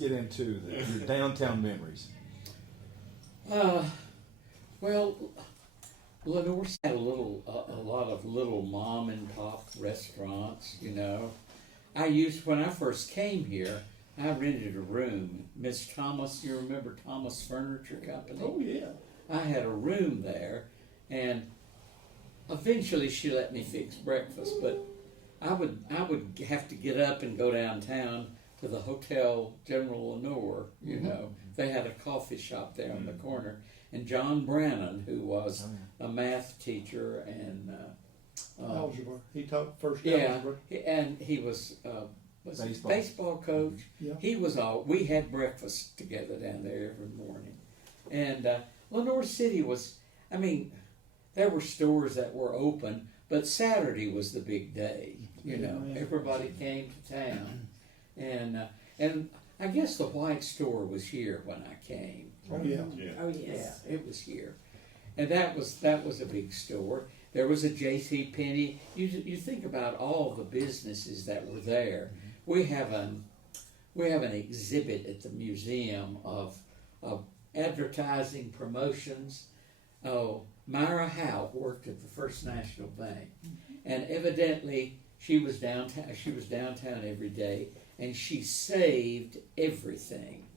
Get into your downtown memories. Uh, well, Lenoir's had a lot of little mom and pop restaurants. When I first came here, I rented a room. Miss Thomas, you remember Thomas Furniture Company? Oh, yeah. I had a room there, and eventually she let me fix breakfast, but I would have to get up and go downtown to the Hotel General Lenoir. They had a coffee shop there on the corner, and John Brannon, who was a math teacher and Algebra. He taught first yeah, algebra. and he was baseball coach. Yeah. He was all. We had breakfast together down there every morning, and Lenoir City was. I mean, there were stores that were open, but Saturday was the big day. Everybody came to town, and I guess the White Store was here when I came. Oh, yeah. Yeah. Oh, yes. Yeah, it was here, and that was a big store. There was a J.C. Penney. You think about all the businesses that were there. We have an exhibit at the museum of advertising promotions. Oh, Myra Howe worked at the First National Bank, and evidently she was downtown. She was downtown every day, and she saved everything.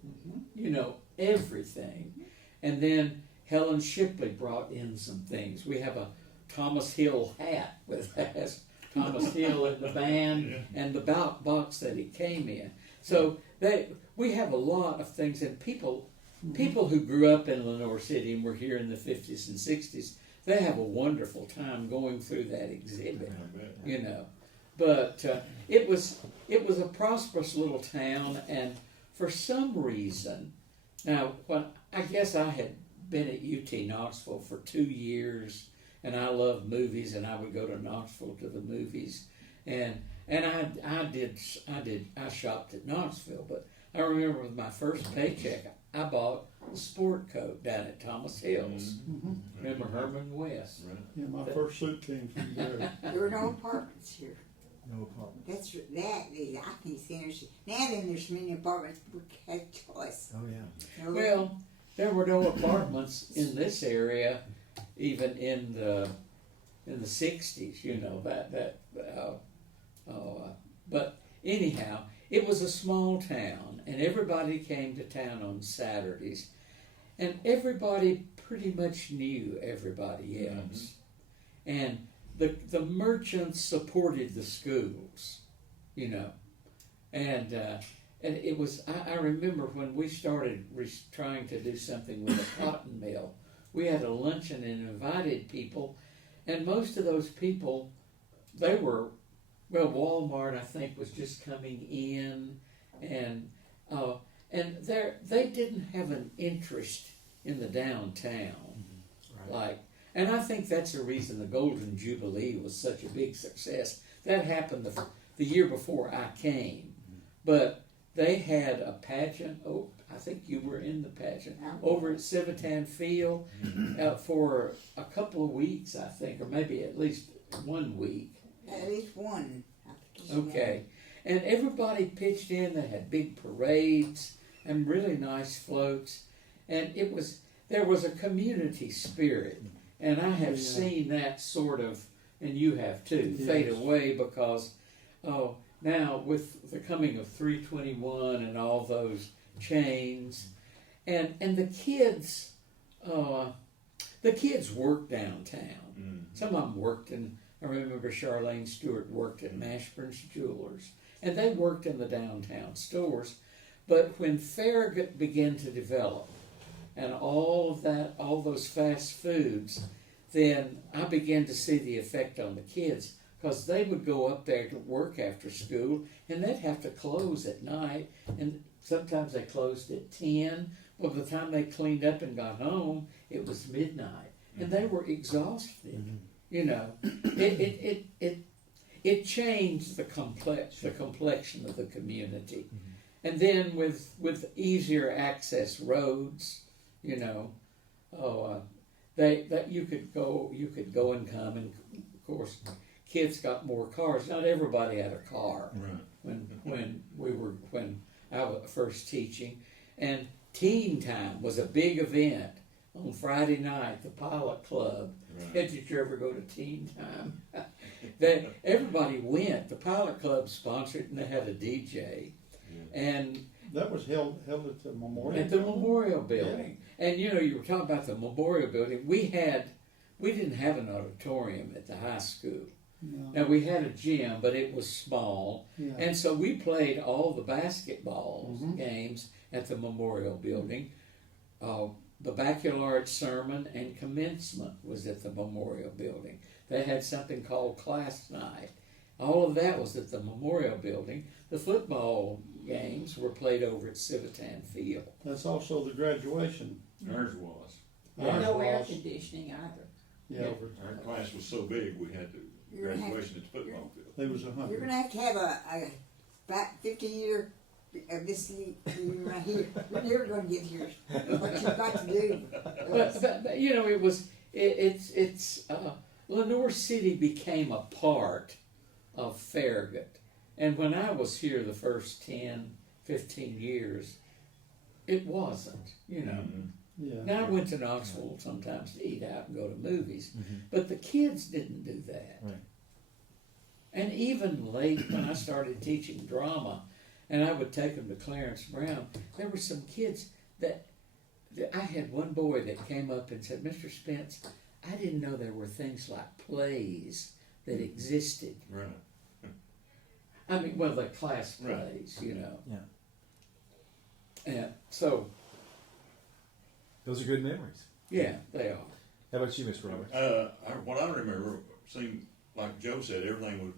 Everything. And then Helen Shipley brought in some things. We have a Thomas Hill hat with has Thomas Hill in the band and the box that it came in. So we have a lot of things, and people who grew up in Lenoir City and were here in the 50s and 60s, they have a wonderful time going through that exhibit. But it was a prosperous little town, and for some reason, now I guess I had been at UT Knoxville for 2 years, and I loved movies, and I would go to Knoxville to the movies, and I shopped at Knoxville, but I remember with my first paycheck, I bought a sport coat down at Thomas Hill's. Remember Herman West? Right. Yeah, my first suit came from there. There were no apartments here. No apartment. That is, I can see there's, now then there's many apartments, we had choice. Oh yeah. No, Well, there were no apartments in this area, even in the 60s. But anyhow, it was a small town, and everybody came to town on Saturdays, and everybody pretty much knew everybody else, and the merchants supported the schools, and it was. I remember when we started trying to do something with a cotton mill. We had a luncheon and invited people, and most of those people, they were, Walmart I think was just coming in, and they didn't have an interest in the downtown, and I think that's the reason the Golden Jubilee was such a big success. That happened the year before I came, but they had a pageant. Oh, I think you were in the pageant over at Civitan Field for a couple of weeks, I think, or maybe at least 1 week. at least one. Okay, and everybody pitched in. They had big parades and really nice floats, and there was a community spirit, and I have seen that sort of, and you have too, fade away because now with the coming of 321 and all those chains, and the kids worked downtown. Some of them worked in. I remember Charlene Stewart worked at Mashburn's Jewelers, and they worked in the downtown stores. But when Farragut began to develop, and all those fast foods, then I began to see the effect on the kids, because they would go up there to work after school, and they'd have to close at night, and sometimes they closed at 10. Well, by the time they cleaned up and got home, it was midnight, and they were exhausted. It changed the complexion of the community, and then with easier access roads, that you could go and come, and of course, kids got more cars. Not everybody had a car. Right. When I was first teaching, and Teen Time was a big event on Friday night. The Pilot Club. Right. Did you ever go to Teen Time? That everybody went. The Pilot Club sponsored, and they had a DJ, and That was held at the memorial. at the Memorial Building. And you know, you were talking about the Memorial Building. We didn't have an auditorium at the high school. No. Now we had a gym, but it was small, Yeah. and so we played all the basketball Mhm. games at the Memorial Building. The backyard sermon and commencement was at the Memorial Building. They had something called class night. All of that was at the Memorial Building. The football games were played over at Civitan Field. That's also the graduation. Ours was. Yeah. No Ours air was. conditioning either. Yeah, over, Our class was so big, we had to You're gonna have- graduation at the football field. there was You're 100. gonna have a back 50-year of this year right here. You're never gonna get here. What you've got to do. But you know, it's Lenoir City became a part of Farragut. And when I was here the first 10, 15 years, it wasn't, you know. Mhm. Yeah. Now I went to Knoxville sometimes to eat out and go to movies, Mhm. but the kids didn't do that. Right. And even late when I started teaching drama, and I would take them to Clarence Brown, there were some kids that I had one boy that came up and said, "Mr. Spence, I didn't know there were things like plays that existed." Right. I mean, well, the class Right. plays, you know. Yeah. And so, Those are good memories. yeah, they are. How about you, Mr. Roberts? What I remember seemed like Joe said, everything was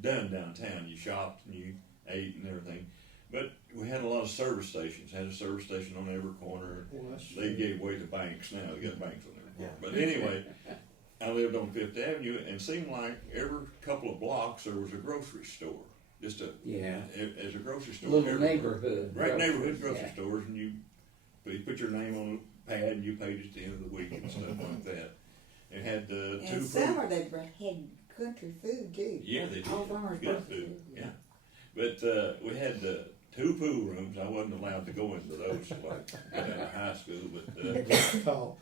done downtown. You shopped and you ate and everything. But we had a lot of service stations. Had a service station on every corner. Well, that's They true. gave way to banks now. They got banks on every corner. Yeah. But anyway, I lived on Fifth Avenue, and it seemed like every couple of blocks there was a grocery store. Just Yeah. as a grocery store. Little everywhere. neighborhood. Right, groceries, neighborhood grocery yeah. stores, and you put your name on a pad and you paid at the end of the week and stuff like that. It had two And summer they had country food too. Yeah, they did. All farmers Good market food, food, yeah. But we had two pool rooms. I wasn't allowed to go into those like at high school, but Call.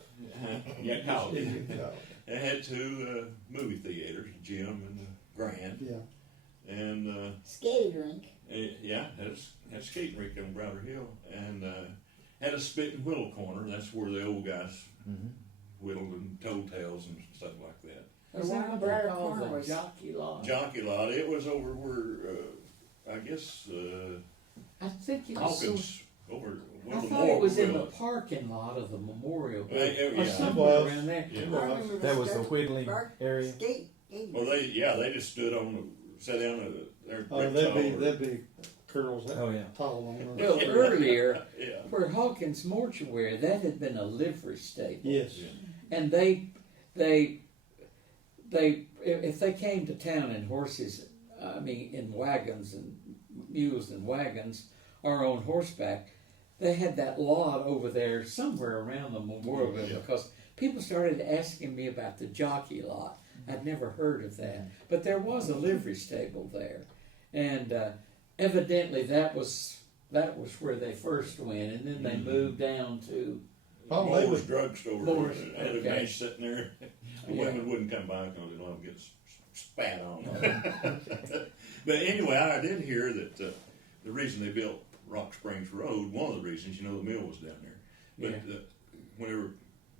yeah, college. Call. It had two movie theaters, gym and Grand, Yeah. and Skating rink. yeah, had a skating rink on Browder Hill, and had a spit and whittle corner. That's where the old guys Mm-hmm. whittled and told tales and stuff like that. Is that what Briar they call Corner the was- jockey lot? Jockey lot. It was over where I guess I think it was. Hawkins over I where the thought it was in the Memorial. parking lot of the Memorial Yeah, Building, or yeah. somewhere Well, around there. Yeah. I Well, remember That was the skate- Whittling park- area. skating. Well, they just stood on sat down their Oh, that'd be curls Oh, yeah. tall on Well, there. earlier, yeah. where Hawkins Mortuary, that had been a livery stable. Yes. Yeah. And if they came to town in horses, in wagons and mules and wagons, or on horseback, they had that lot over there somewhere around the Memorial Building, Yeah. because people started asking me about the jockey lot. I'd never heard of that, but there was a livery stable there, and evidently that was where they first went, and then they moved down to. Oh, they Moore's was, drugstore. Moore's, Had a okay. bench sitting there. The Yeah. women wouldn't come by because they don't want to get spat on. But anyway, I did hear that the reason they built Rock Springs Road, one of the reasons, the mill was down there. But whenever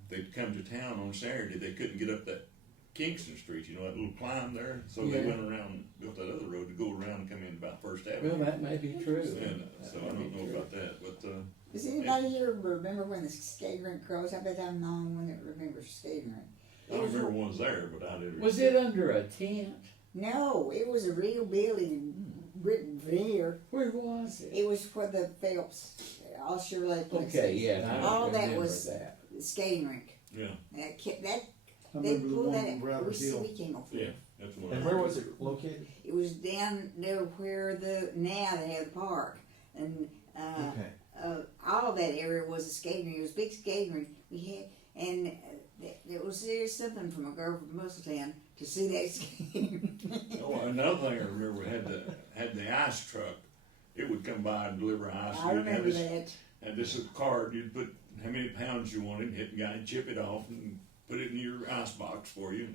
they'd come to town on Saturday, they couldn't get up that Kingston Street, that little climb there. So they Yeah. went around and built that other road to go around and come in about First Well, Avenue. that may be true. And That so may I don't be know true. about that. But Does anybody here remember when the skating rink closed? I bet I'm the only one that remembers skating rink. I don't remember one's there, but I did. Was it under a tent? No, it was a real building written there. Where was it? It was for the Phelps, all Shore Lake. Okay, yeah, I All don't that remember was that. the skating rink. Yeah, I They remember the pulled one that on at Browder every city Hill. we came off. yeah, that's one. And where was it located? It was down there where now they have the park, and Okay. all of that area was a skating rink. It was a big skating rink we had, and there's something from a girl from Musseltown to see that skating rink. Oh, another thing I remember, we had the ice truck it would come by and deliver ice. I You'd have remember this- that. And this is a card, you'd put how many pounds you wanted, hit the guy and chip it off and put it in your ice box for you.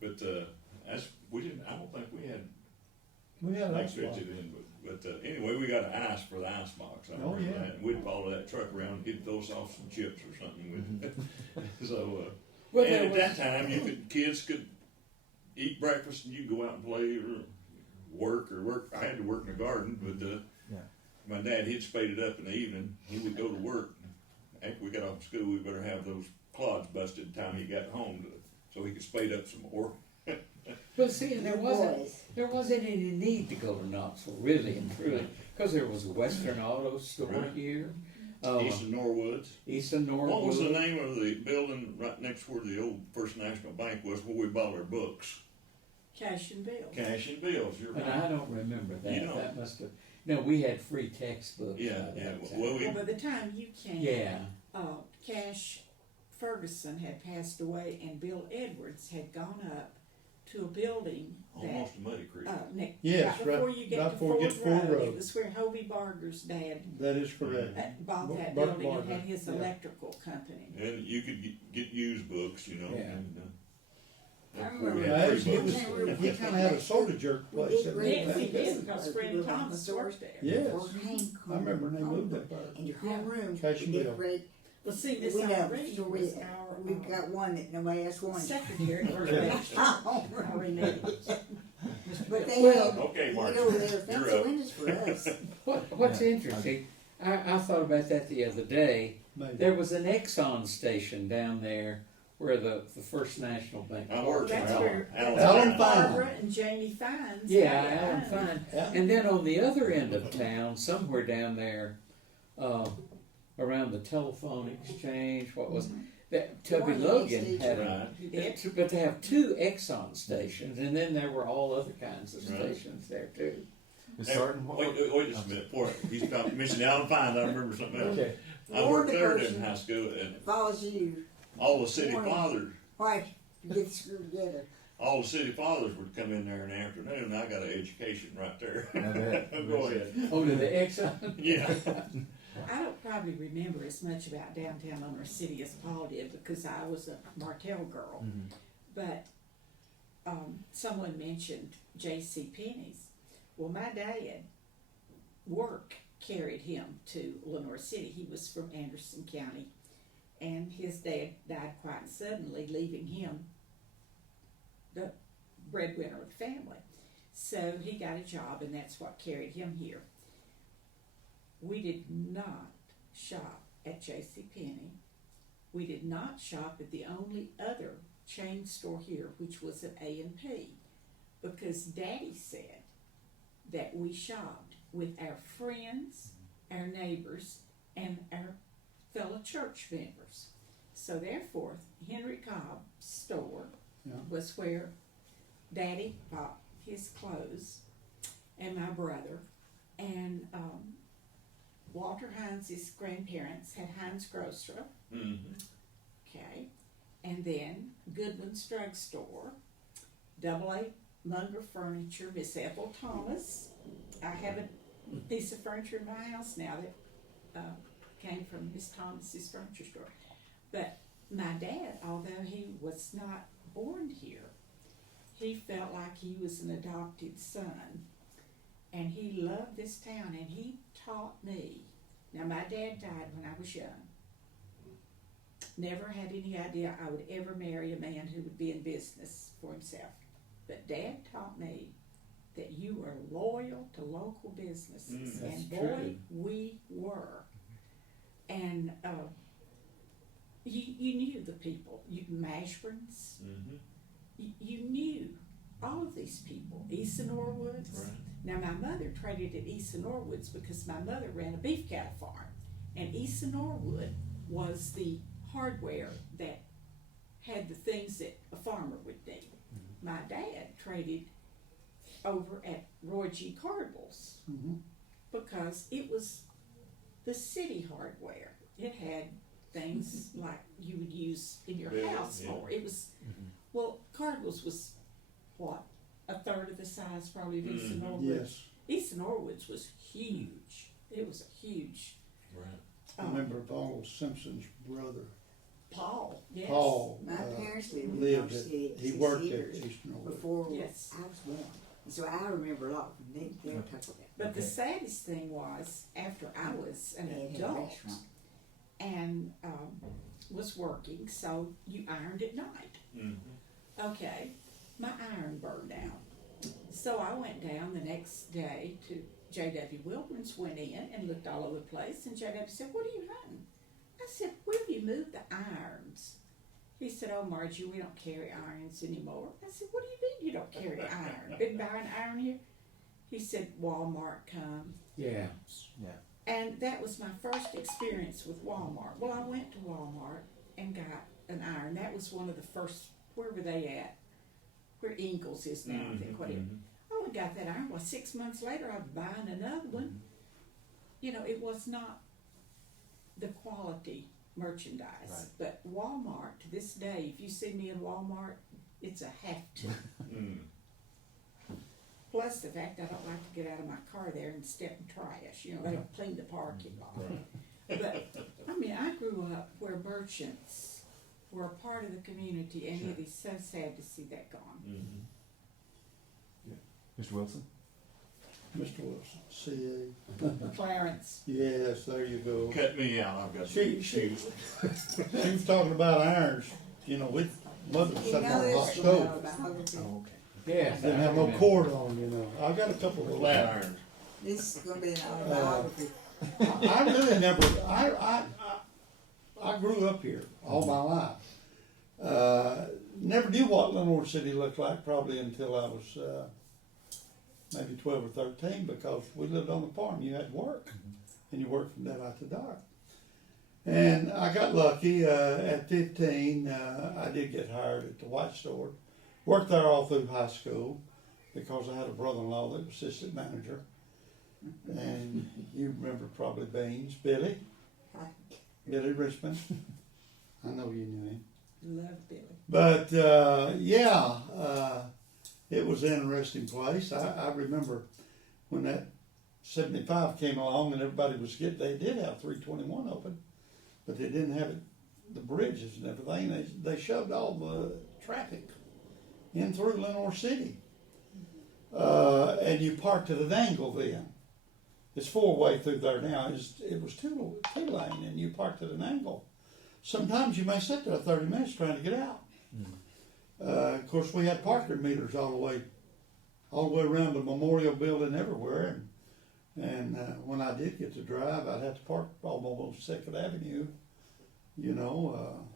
But that's, I don't think we had We had like ice switch box. it in, but anyway, we got an ice for the ice box. I Oh, remember yeah. that. And we'd follow that truck around and he'd throw us off some chips or something with it. So, Well, and there at was- that time, kids could eat breakfast and you could go out and play or work. I had to work in the garden, but Yeah. my dad, he'd spade it up in the evening. He would go to work. After we got off school, we better have those clods busted the time he got home so he could spade up some more. Well, see, and Boys. there wasn't any need to go to Knoxville, really and truly, because there was a Western Auto Store Right. here, East of Norwoods. Eastern Norwood. What was the name of the building right next where the old First National Bank was, where we bought our books? Cash and bill. Cash and Bills, you're And right. I don't remember that. You don't? That must have. No, we had free textbooks. Yeah, by yeah. that time. Well, we, Well, by the time you came, Yeah. Cash Ferguson had passed away, and Bill Edwards had gone up to a building that, almost a Muddy Creek. Yes, right before right- you get right to before you Ford get to Ford Road. Road. It was where Hobie Barger's dad That is correct. bought that Bart building and Barger, had his yeah. electrical company. And you could get used books, you know. Yeah. And, I we remember had Yeah, free it was, books. he kinda had a soda jerk place. did didn't great. he? Yes, he Yeah. did, because Fred Yeah. Thomas worked there. Yes, Fort Hank I remember when they moved that part. And your whole room, Cash and we bill. decorate. Well, see, Miss We have, Irene so was our we've got one that nobody else wanted. secretary for Yeah. Irene. But they Well, had, Okay, you Mark. know, they were You're fancy up. windows for us. What's Yeah. interesting, I thought about that the other day. Maybe. There was an Exxon station down there where the First National Bank. I worked for That's Alan. where Alan Alan. Fine. Barbara and Jamie Fines. Yeah, had Alan it. Fine. Yeah. And then on the other end of town, somewhere down there, around the telephone exchange, what was that? Tubby One Logan next had to a. Right. You did? But they have two Exxon stations, and then there were all other kinds of Right. stations there too. Is Hey, Sarton, wait just a minute. Before he's talking, mentioned Alan Fines, I remember something else. Okay. I Warn worked the there in person. high school, and Follows you. all the city Warning. fathers, Why you get screwed together? all the city fathers would come in there in the afternoon, and I got an education right there. I bet. Go ahead. Oh, to the Exxon. Yeah. I don't probably remember as much about downtown Lenoir City as Paul did because I was a Martell girl. Mhm. But someone mentioned J.C. Penney's. Well, my dad, work carried him to Lenoir City. He was from Anderson County, and his dad died quite suddenly, leaving him the breadwinner of the family. So he got a job, and that's what carried him here. We did not shop at J.C. Penney. We did not shop at the only other chain store here, which was at A&P, because Daddy said that we shopped with our friends, our neighbors, and our fellow church members. So therefore, Henry Cobb's store Yeah. was where Daddy bought his clothes, and my brother, and Walter Hines' grandparents had Hines Grocery, Mm-hmm. okay, and then Goodwin's Drugstore, Double A Munger Furniture, Miss Ethel Thomas. I have a piece of furniture in my house now that came from Miss Thomas's furniture store. But my dad, although he was not born here, he felt like he was an adopted son, and he loved this town, and he taught me. Now, my dad died when I was young. Never had any idea I would ever marry a man who would be in business for himself. But Dad taught me that you were loyal to local businesses, That's and boy, true. we were. And you knew the people, Mashburns, Mm-hmm. you knew all of these people, East Norwoods. Right. Now, my mother traded at East Norwoods because my mother ran a beef cattle farm, and East Norwood was the hardware that had the things that a farmer would need. My dad traded over at Roy G. Cardwell's Mhm. because it was the city hardware. It had things like you would use in your Yeah, house yeah. more. It was, well, Cardwell's was what, a third of the size probably of East Mhm. Norwood. Yes. East Norwoods was huge. It was a huge. Right. I remember Donald Simpson's brother, Paul, yes. Paul, My parents lived in lived North at, City he 6 worked at years East Norwood. before Yes. I was born. And so I remember a lot from them. They'll talk about But the Okay. saddest thing was, after I was an They had a adult restaurant. and was working, so you ironed at night. Mm-hmm. Okay, my iron burned out. So I went down the next day to J.W. Wilkins, went in and looked all over the place, and J.W. said, "What are you hunting?" I said, "Where have you moved the irons?" He said, "Oh, Margie, we don't carry irons anymore." I said, "What do you mean you don't carry iron? Been buying iron here?" He said, "Walmart come." Yeah. And that was my first experience with Walmart. Well, I went to Walmart and got an iron. That was one of the first, where were they at? Where Ingles is now, I think. Whatever. Oh, we got that iron. Well, 6 months later, I was buying another one. You know, it was not the quality merchandise. Right. But Walmart, to this day, if you see me in Walmart, it's a have to. Mm. Plus the fact I don't like to get out of my car there and step in trash. You know, they don't clean the parking lot. Right. But, I mean, I grew up where merchants were a part of the community, and it is so sad to see that gone. Mm-hmm. Mr. Wilson? Mr. Wilson, C.A. Clarence, Yes, there you go. Cut me out. I've got She- she, She was talking about irons, you know, with mother was You sitting know on a hot this stove. biography. Oh, okay. Yes. Didn't I have no remember. cord on, you know. I've got a couple of flat those. irons. This is gonna be an autobiography. I really never, I grew up here all my life. Never knew what Lenoir City looked like probably until I was, maybe 12 or 13, because we lived on a farm. You had to work, and you worked from daylight to dark. And I got lucky, at 15, I did get hired at the White Store. Worked there all through high school, because I had a brother-in-law that was assistant manager. And you remember probably Beans, Billy Richmond. I know you knew him. love Billy. But it was an interesting place. I remember when that 75 came along and everybody was getting, they did have 321 open, but they didn't have it, the bridges and everything. They shoved all the traffic in through Lenoir City. And you parked at an angle then. It's 4-way through there now. It was two lane, and you parked at an angle. Sometimes you may sit there 30 minutes trying to get out. Of course, we had parking meters all the way around the Memorial Building everywhere. And when I did get to drive, I'd have to park almost Second Avenue, you know,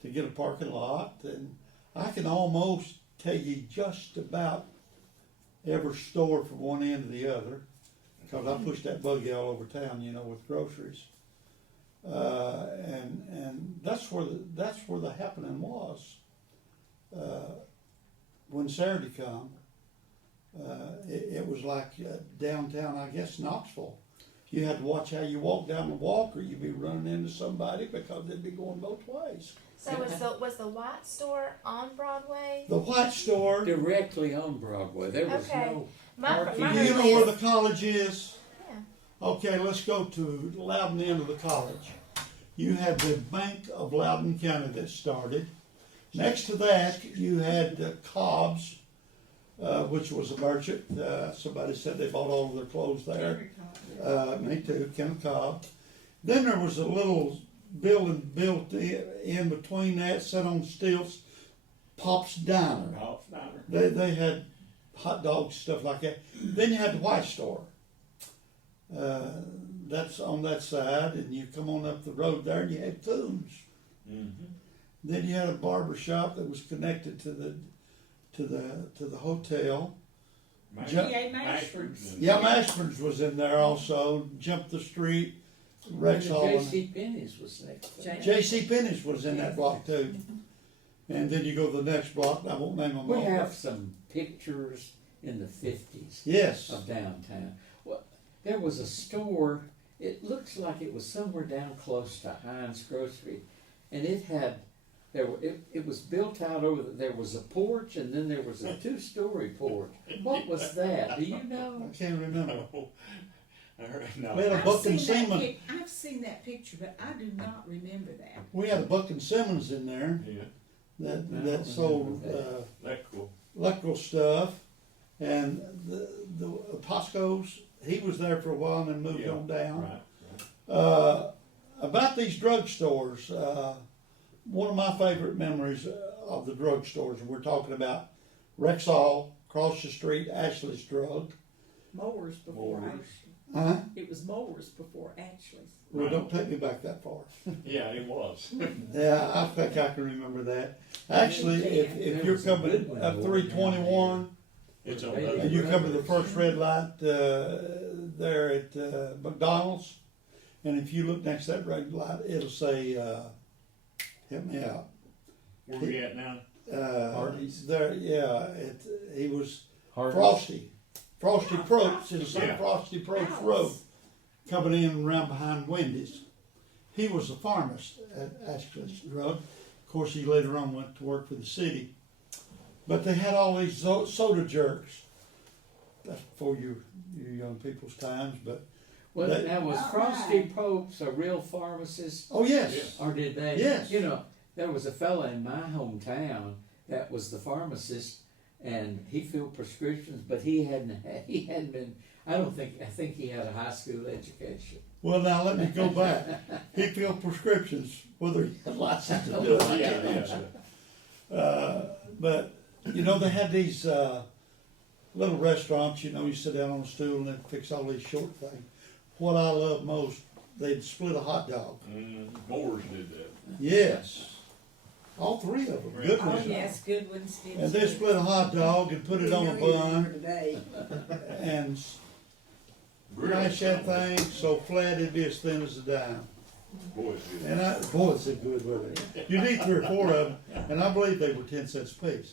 to get a parking lot. And I can almost tell you just about every store from one end to the other, because I pushed that buggy all over town, you know, with groceries. And that's where the happening was. When Saturday come, it was like downtown, I guess, Knoxville. You had to watch how you walk down the walk, or you'd be running into somebody, because they'd be going both ways. So was the White Store on Broadway? The White Store. Directly on Broadway. There was Okay. no My parking. Do you know where the college is? Yeah. Okay, let's go to the Loudon end of the college. You had the Bank of Loudon County that started. Next to that, you had Cobb's, which was a merchant. Somebody said they bought all of their clothes there. Me too, Kenneth Cobb. Then there was a little building built in between that, set on stilts, Pop's Diner. They had hot dogs, stuff like that. Then you had the White Store. That's on that side, and you come on up the road there, and you had Coons. Mm-hmm. Then you had a barber shop that was connected to the hotel. G.A. Mashford's. Yeah, Mashford's was in there also. Jumped the street, Rexall. J.C. Penney's was next. to that. J.C. Penney's was in that block too. And then you go to the next block. I won't name them all. We have some pictures in the 50s Yes. of downtown. Well, there was a store, it looks like it was somewhere down close to Heinz Grocery, and it had It was built out over, there was a porch and then there was a 2-story porch. What was that? Do you know? I can't remember. No. I heard, no. We had a Buck and I've seen that Simmons. I've seen that picture, but I do not remember that. We had a Buck and Simmons in there Yeah, that sold that's cool. electrical stuff, and the Tosco's. He was there for a while and then moved Yeah, on down. Right. About these drugstores, one of my favorite memories of the drugstores, we're talking about Rexall, across the street, Ashley's Drug. Mowers before Mowers. Ashley. Huh? It was Mowers before Ashley's. Well, don't take me back that far. Yeah, it was. Yeah, I think I can remember that. Actually, if you're coming up 321 It's on and you come to the first red light there at McDonald's, and if you look next to that red light, it'll say, help me out. Where we at now? Hardee's? There, yeah, he was Hardee's? Frosty Probst, it'll say Yeah. Frosty Probst Road, coming in around behind Wendy's. He was a pharmacist at Ashley's Drug. Of course, he later on went to work for the city. But they had all these soda jerks. That's before you young people's times, but Well, That- now was Frosty Probst a real pharmacist, oh yes, or did they? Yes. You know, there was a fella in my hometown that was the pharmacist, and he filled prescriptions, but he hadn't been. I think he had a high school education. well now let me go back. He filled prescriptions, whether he had license to do it. I Yeah, can't yeah. answer. But you know they had these little restaurants. You know, you sit down on a stool and they fix all these short things. What I love most, they'd split a hot dog. Mowers did that. Yes, all three of them. Good Oh, ones. yes, good ones did. And they too. split a hot dog and put it on a bun Today. and Really? mash that thing so flat it'd be as thin as a dime. Boy, it's good. And boy, it's a good weather. You'd eat 3 or 4 of them, and I believe they were 10 cents a piece.